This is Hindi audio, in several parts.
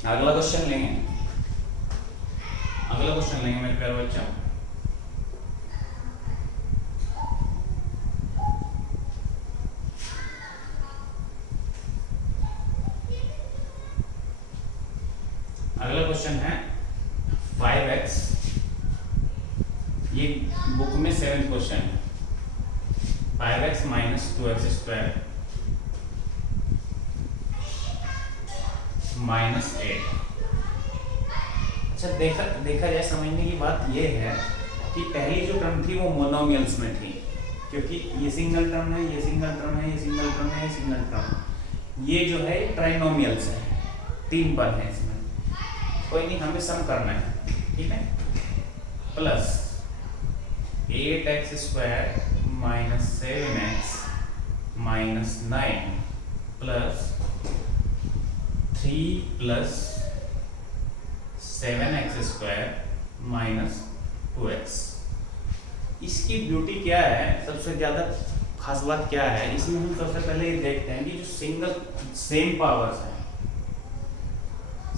अगला क्वेश्चन लेंगे मेरे प्यारे बच्चों। अगला क्वेश्चन है 5x, ये बुक में 7th क्वेश्चन है। 5x minus 2x square minus 8। अच्छा, देखा जाए, समझने की बात यह है कि पहली जो टर्म थी वो मोनोमियल्स में थी, क्योंकि ये सिंगल टर्म है, ये सिंगल टर्म है, ये सिंगल टर्म है, ये सिंगल टर्म। ये जो है ट्राइनोमियल्स है, 3 पद है इसमें। कोई नहीं, हमें सम करना है, ठीक है। Plus 8x square minus 7x minus 9 plus 3 plus 7x square minus 2x। इसकी ब्यूटी क्या है, सबसे ज़्यादा खास बात क्या है इसमें, हम सबसे पहले ये देखते हैं कि जो सिंगल सेम पावर्स हैं,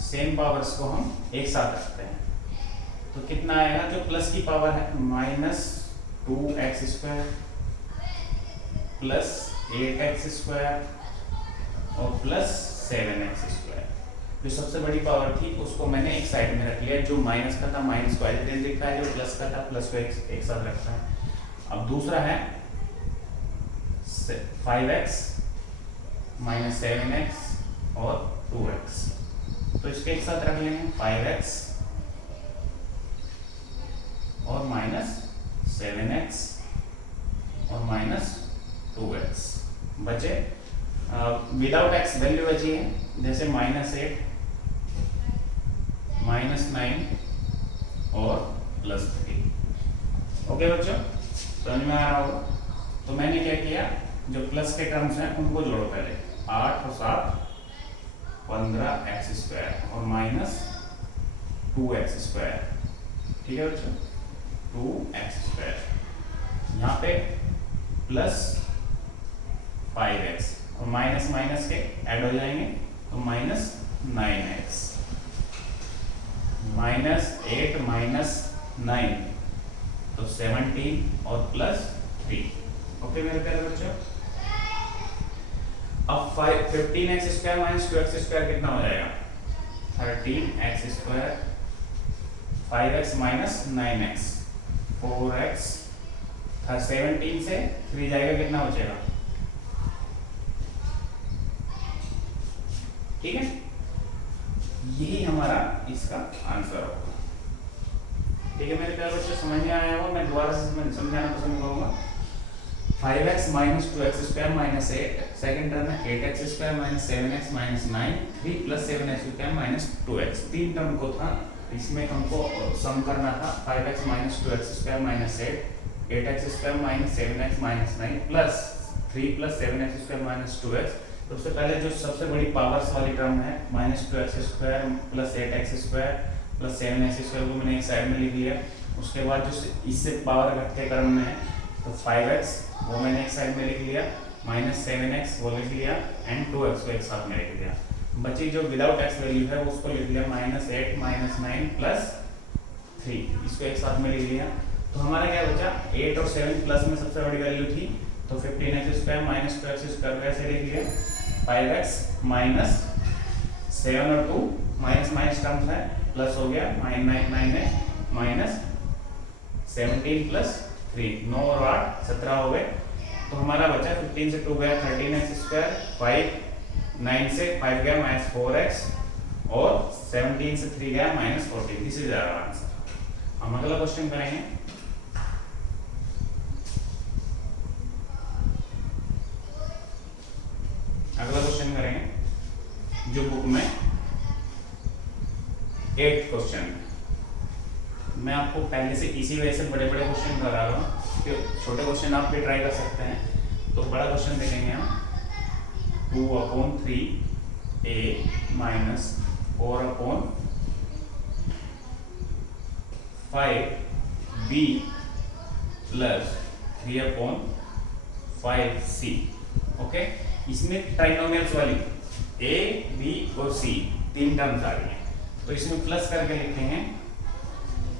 सेम पावर्स को हम एक साथ रखते हैं तो कितना आएगा। जो प्लस की पावर है minus 2x square plus 8x square और प्लस 7x स्क्वायर। जो सबसे बड़ी पावर थी उसको मैंने एक साइड में रख लिया, जो माइनस का था माइनस को एज इट लिखा है, जो प्लस का था प्लस को एक साथ रखा है। अब दूसरा है 5x माइनस 7x और 2x, तो इसके एक साथ रख लेंगे 5x और माइनस 7x और माइनस 2x बचे। विदाउट x वैल्यू बची है, जैसे माइनस 8 माइनस 9 और प्लस 3। ओके बच्चों, समझ में आ रहा होगा। तो मैंने क्या किया, जो प्लस के टर्म्स हैं उनको जोड़ो पहले, 8 और 7 15x स्क्वायर और माइनस 2x स्क्वायर, ठीक है बच्चों, 2x स्क्वायर। यहाँ पे प्लस 5x और माइनस माइनस के ऐड हो जाएंगे तो माइनस 9x माइनस 8 माइनस 9 तो 17 और प्लस 3। ओके मेरे प्यारे बच्चों, अब 15x square minus 2x square कितना हो जाएगा, 13x square, 5x minus 9x 4x, 17 से 3 जाएगा, कितना बचेगा, ठीक है। यही हमारा इसका आंसर होगा, ठीक है मेरे प्यारे बच्चों, समझ में आया होगा। मैं दोबारा से समझाना पसंद करूंगा। 5x minus 2x square minus 8, second term है 8x square minus 7x minus 9, 3 plus 7x square minus 2x। 3 term को था, इसमें हमको सम करना था। 5x minus 2x square minus 8, 8x square minus 7x minus 9 plus 3 plus 7x square minus 2x। सबसे पहले जो सबसे बड़ी पावर्स वाली टर्म है minus 2x square plus 8x square plus 7x square को मैंने एक साइड में लिख लिया। उसके बाद जो इससे पावर घटते क्रम में है तो 5x वो मैंने एक साइड में लिख लिया, माइनस 7x वो लिख लिया एंड 2x को एक साथ में लिख लिया। बची जो विदाउट x वैल्यू है उसको लिख लिया माइनस 8 माइनस 9 प्लस 3, इसको एक साथ में लिख लिया। तो हमारा क्या बचा, 8 और 7 प्लस में सबसे बड़ी वैल्यू थी तो 15x square minus 2x square वैसे लिख लिया। 5x माइनस 7 और 2 माइनस माइनस टर्म्स है, प्लस हो गया 9 माइनस 17 प्लस 3, 9 और 8 17 हो गए। तो हमारा बचा 15 से 2 गया 13x स्क्वायर, 5 9 से 5 गया माइनस 4x और 17 से 3 गया minus 14। This is our answer. हम अगला क्वेश्चन करेंगे। अगला क्वेश्चन करेंगे जो बुक में 8th क्वेश्चन है। मैं आपको पहले से इसी वजह से बड़े बड़े क्वेश्चन करा रहा हूँ कि छोटे क्वेश्चन आप भी ट्राई कर सकते हैं। तो बड़ा क्वेश्चन देखेंगे हम, 2/3a minus 4/5b plus 3/5c। Okay, इसमें ट्राइनोमियल्स वाली a, b और c तीन टर्म्स आ गई हैं, तो इसमें प्लस करके लिखेंगे,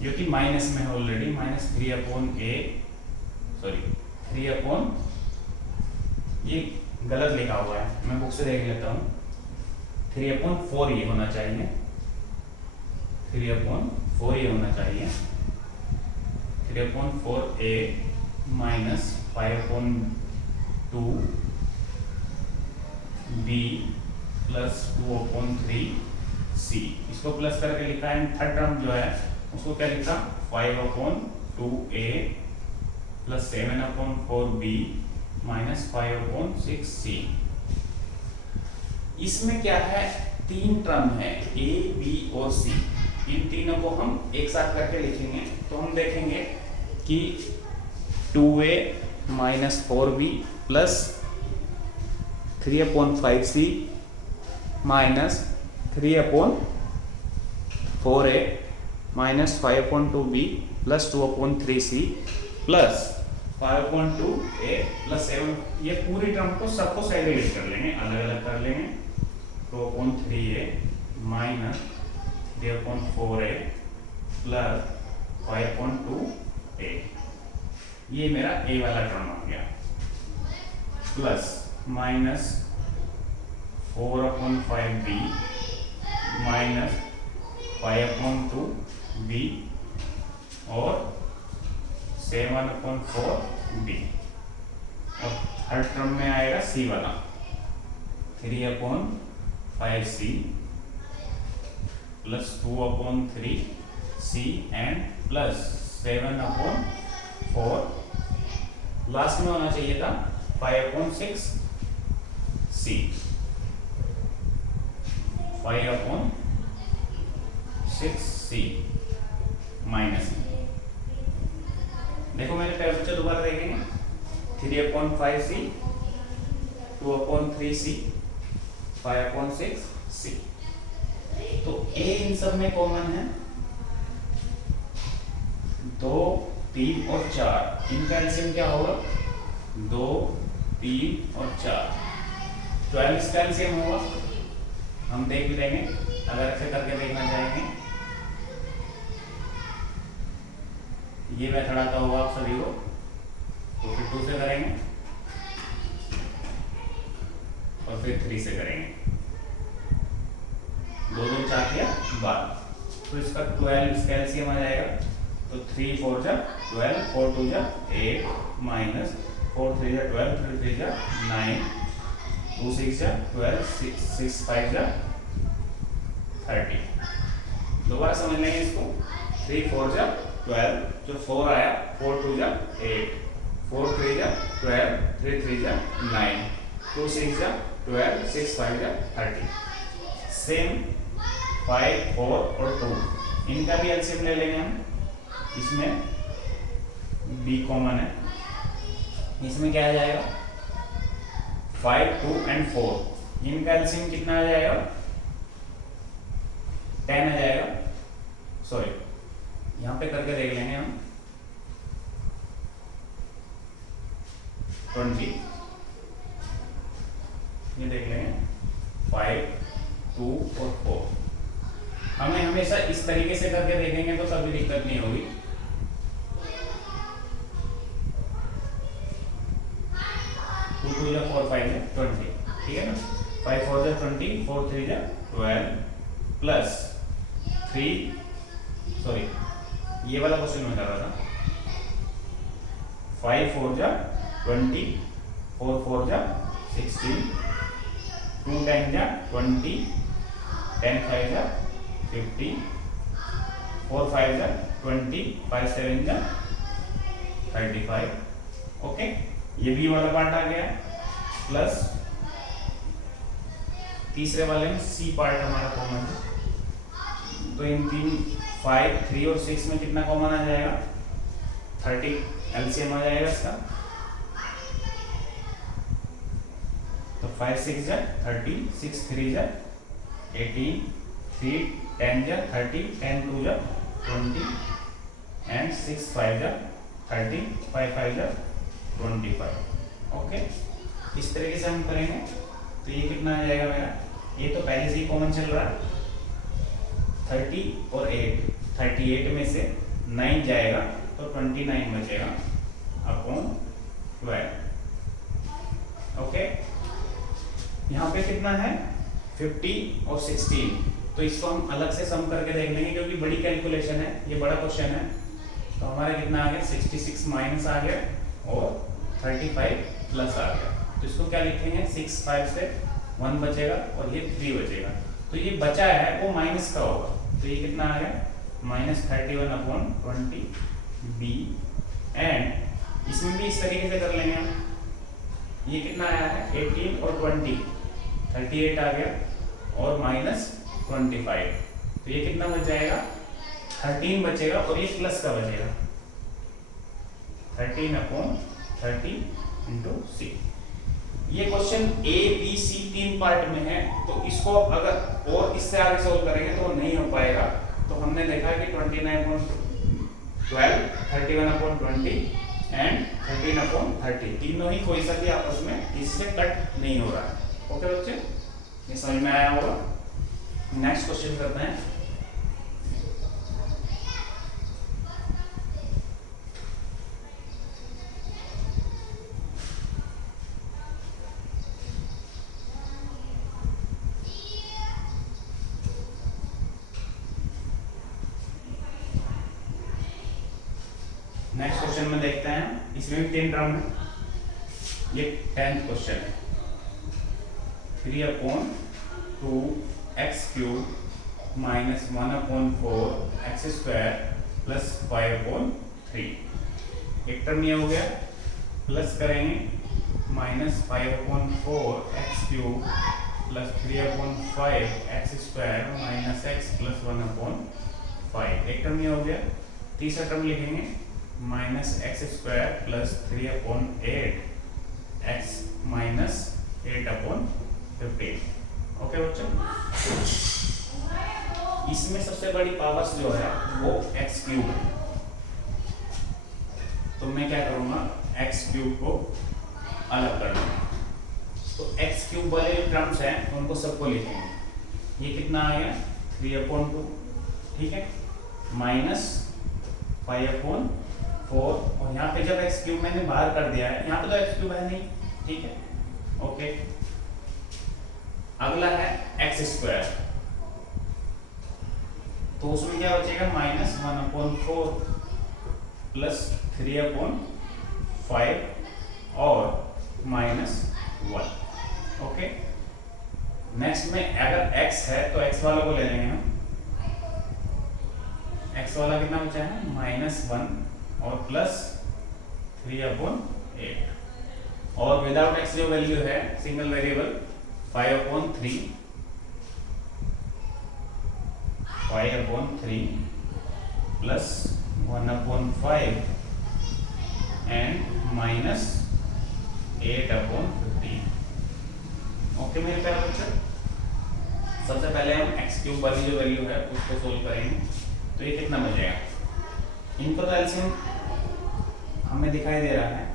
जो कि माइनस में है ऑलरेडी, माइनस 3 अपॉन ये गलत लिखा हुआ है, मैं बुक से देख लेता हूँ, 3/4 ये होना चाहिए, 3/4 ये होना चाहिए, 3/4a minus 5/2b plus 2/3c, इसको प्लस करके लिखा है। थर्ड टर्म जो है उसको क्या लिखा, 5/2a plus 7/4b minus 5/6c। इसमें क्या है, तीन टर्म है a, b और c, इन तीनों को हम एक साथ करके लिखेंगे, तो हम देखेंगे कि 2a minus 4b plus 3/5c minus 3/4a minus 5/2b plus 2/3c plus 5/2a plus 7, ये पूरी टर्म को सबको सेग्रीगेट कर लेंगे, अलग अलग कर लेंगे, 2/3a minus 3/4a plus 5/2a, ये मेरा a वाला टर्म आ गया, plus minus 4/5b minus 5/2b और 7/4b, और थर्ड टर्म में आएगा c वाला, 3/5c plus 2/3c and plus 7/4, last में होना चाहिए था 5/6c, 5/6c माइनस, देखो मेरे प्यारे बच्चे दोबारा देखेंगे, 3/5c 2/3c 5/6c, तो a इन सब में कॉमन है, 2, 3 और 4, इनका एलसीएम क्या होगा, 2, 3 और 4, 12 इसका एलसीएम होगा, हम देख भी लेंगे, अगर ऐसे करके देखना चाहेंगे, ये मेथड आता होगा आप सभी को, तो फिर 2 से करेंगे और फिर 3 से करेंगे, 2 2 4 किया 12, तो इसका 12 इसका एलसीएम आ जाएगा, तो 3 4 जा 12, 4 2 जा 8 माइनस 4 3 जा 12, 3 3 जा 9, 2 6 जा 12, 6 5 जा 30, दोबारा समझ लेंगे इसको, 3 4 जा 12, जो 4 आया, 4 2 जा 8, 4 3 जा 12, 3 3 जा 9, 2 6 जा 12, 6 5 जा 30, सेम 5 4 और 2, इनका भी एलसीएम ले लेंगे हम, इसमें b कॉमन है, इसमें क्या आ जाएगा, 5 2 एंड 4, इनका एलसीएम कितना आ जाएगा, 10 आ जाएगा, सॉरी यहां पे करके देख लेंगे हम, 20, ये देख लेंगे 5 2 और 4, हमें हमेशा इस तरीके से करके देखेंगे तो कभी दिक्कत नहीं होगी, 2 2 जा 4 5 जा 20, ठीक है ना, 5 4 जा 20, 4 3 जा 12 प्लस 3, सॉरी ये वाला क्वेश्चन में कर रहा था, 5 4 जा 20, 4 4 जा 16, 2 10 जा 20, 10 5 जा 50, 4 5 जा 20, 5 7 जा 35, ओके, ये बी वाला पार्ट आ गया, प्लस तीसरे वाले में सी पार्ट हमारा कॉमन है, तो इन तीन 5 3 और 6 में कितना कॉमन आ जाएगा, 30 एलसीएम आ जाएगा इसका, तो 5 6 जा 30, 6 3 जा 18, 3 10 जा 30, 10 2 जा 20 एंड 6 5 जा 30, 5 5 जा 25, ओके, इस तरीके से हम करेंगे, तो ये कितना आ जाएगा मेरा, ये तो पहले से ही कॉमन चल रहा है, 30 और 8, 38 में से 9 जाएगा तो 29 बचेगा अपॉन 12। ओके, यहाँ पे कितना है 50 और 16, तो इसको हम अलग से सम करके देख लेंगे क्योंकि बड़ी कैलकुलेशन है, ये बड़ा क्वेश्चन है। तो हमारा कितना आ गया 66 माइनस आ गया और 35 प्लस आ गया। तो इसको क्या लिखेंगे 6 5 से 1 बचेगा और ये 3 बचेगा। तो ये बचा है वो माइनस का होगा, तो ये कितना आ गया -31 अपॉन 20 बी। एंड इसमें भी इस तरीके से कर लेंगे हम। ये कितना आया है 18 और 20, 38 आ गया और -25, तो ये कितना बच जाएगा 13 बचेगा और ये प्लस का बचेगा 13 अपॉन 30 इंटू सी। ये question A B C 3 part में है, तो इसको अगर और इससे आगे सोल्व करेंगे तो नहीं हो पाएगा। तो हमने देखा कि 29/12, 31/20 एंड 13/30 तीनों ही कोई सा भी आपस में इससे कट नहीं हो रहा है। ओके बच्चे, ये समझ में आया होगा। नेक्स्ट क्वेश्चन करते हैं। नेक्स्ट क्वेश्चन में देखते हैं, इसमें भी 3 टर्म है। ये 10th क्वेश्चन है। 3/2 x³ माइनस 1/4 x² प्लस 5/3। एक टर्म ये हो गया, प्लस करेंगे -5/4 x³ plus 3/5 x² minus x plus 1/5। एक टर्म ये हो गया। तीसरा टर्म लिखेंगे -x² plus 3/8 x minus 8/15। Okay बच्चों, इसमें सबसे बड़ी पावर्स जो है वो x³ है। तो मैं क्या करूंगा x³ को अलग कर लूंगा। तो x³ वाले जो टर्म्स हैं उनको सबको लिखेंगे। ये कितना आ गया 3/2, ठीक है, माइनस 5/4, और यहाँ पे जब x³ मैंने बाहर कर दिया है, यहाँ पे तो x³ है नहीं, ठीक है। ओके, अगला है x², तो उसमें क्या बचेगा -1/4 प्लस 3/5 और -1। ओके, नेक्स्ट में अगर x है तो x वाला को ले लेंगे हम। x वाला कितना बचा है -1 और प्लस 3/8, और विदाउट x जो वैल्यू है single variable 5/3 plus 1/5 and -8/15। Okay मेरे प्यारे बच्चों, सबसे पहले हम x³ वाली जो वैल्यू है उसको सोल्व करेंगे। तो ये कितना बचेगा, इनको तो एलसीएम हमें दिखाई दे रहा है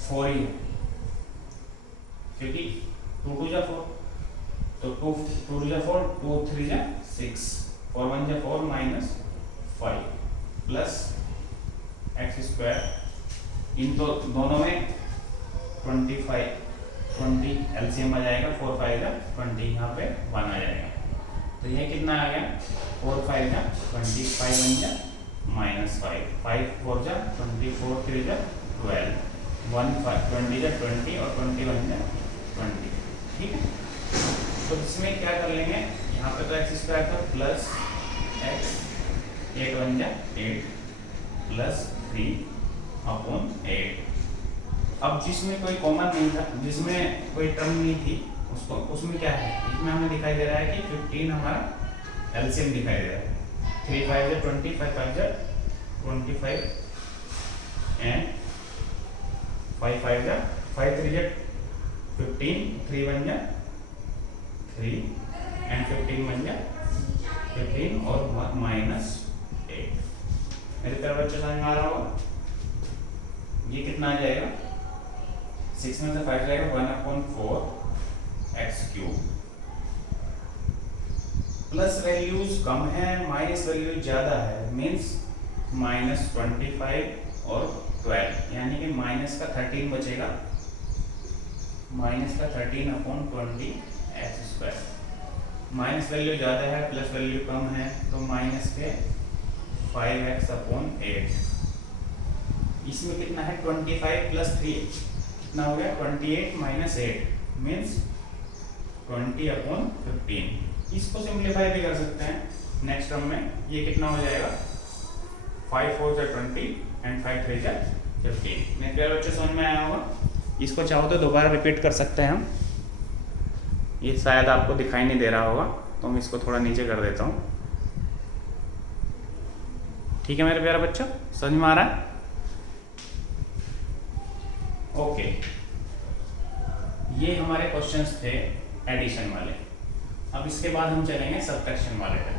4 ही, क्योंकि 2 2 जा 4, तो 2 2 जा 4, 2 3 जा 6, 4 1 जा 4 माइनस 5 प्लस x²। इन तो दोनों में 20 एलसीएम आ जाएगा, 4 5 जा 20, यहाँ पे 1 आ जाएगा। तो ये कितना आ गया 4 5 जा 20, 5 1 जा -5, 5 4 जा 20, 4 3 जा 12, 1 5 20 जा 20 और 21 जा 20, ठीक है। तो इसमें क्या कर लेंगे, यहाँ पे तो x² था प्लस x 8 1 जा 8 प्लस 3/8। अब जिसमें कोई कॉमन नहीं था, जिसमें कोई टर्म नहीं थी, उसको उसमें क्या है, इसमें हमें दिखाई दे रहा है कि 15 हमारा एलसीएम दिखाई दे रहा है। 3 5 जा 20, 5 5 जा 25 एंड 5 5 जा 5 3 जा 15, 3 1 जा 3 एंड 15 1 जा 15 और -8। मेरे तरफ बच्चे समझ में आ रहा होगा। ये कितना आ जाएगा, 6 में से 5 जाएगा 1/4 x³ प्लस वैल्यूज कम है, माइनस वैल्यू ज़्यादा है, मीन्स -25 और 12, यानी कि माइनस का 13 बचेगा, माइनस का 13/20 एक्स स्क्वायर। माइनस वैल्यू ज़्यादा है, प्लस वैल्यू कम है, तो माइनस के 5x/8। इसमें कितना है 25 + 3 कितना हो गया 28 - 8 मीन्स 20/15। इसको सिंप्लीफाई भी कर सकते हैं नेक्स्ट टर्म में। ये कितना हो जाएगा 5 4 × 20 एंड 5 3 × 15। मेरे प्यारे बच्चों समझ में आया होगा। इसको चाहो तो दोबारा रिपीट कर सकते हैं हम। ये शायद आपको दिखाई नहीं दे रहा होगा, तो मैं इसको थोड़ा नीचे कर देता हूँ। ठीक है मेरे प्यारे बच्चों, समझ में आ रहा है? ओके, ये हमारे क्वेश्चंस थे एडिशन वाले। अब इसके बाद हम चलेंगे सब्ट्रैक्शन वाले पे।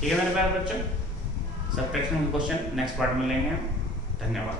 ठीक है मेरे प्यारे बच्चों, सब्ट्रैक्शन के क्वेश्चन नेक्स्ट पार्ट में लेंगे हम। धन्यवाद।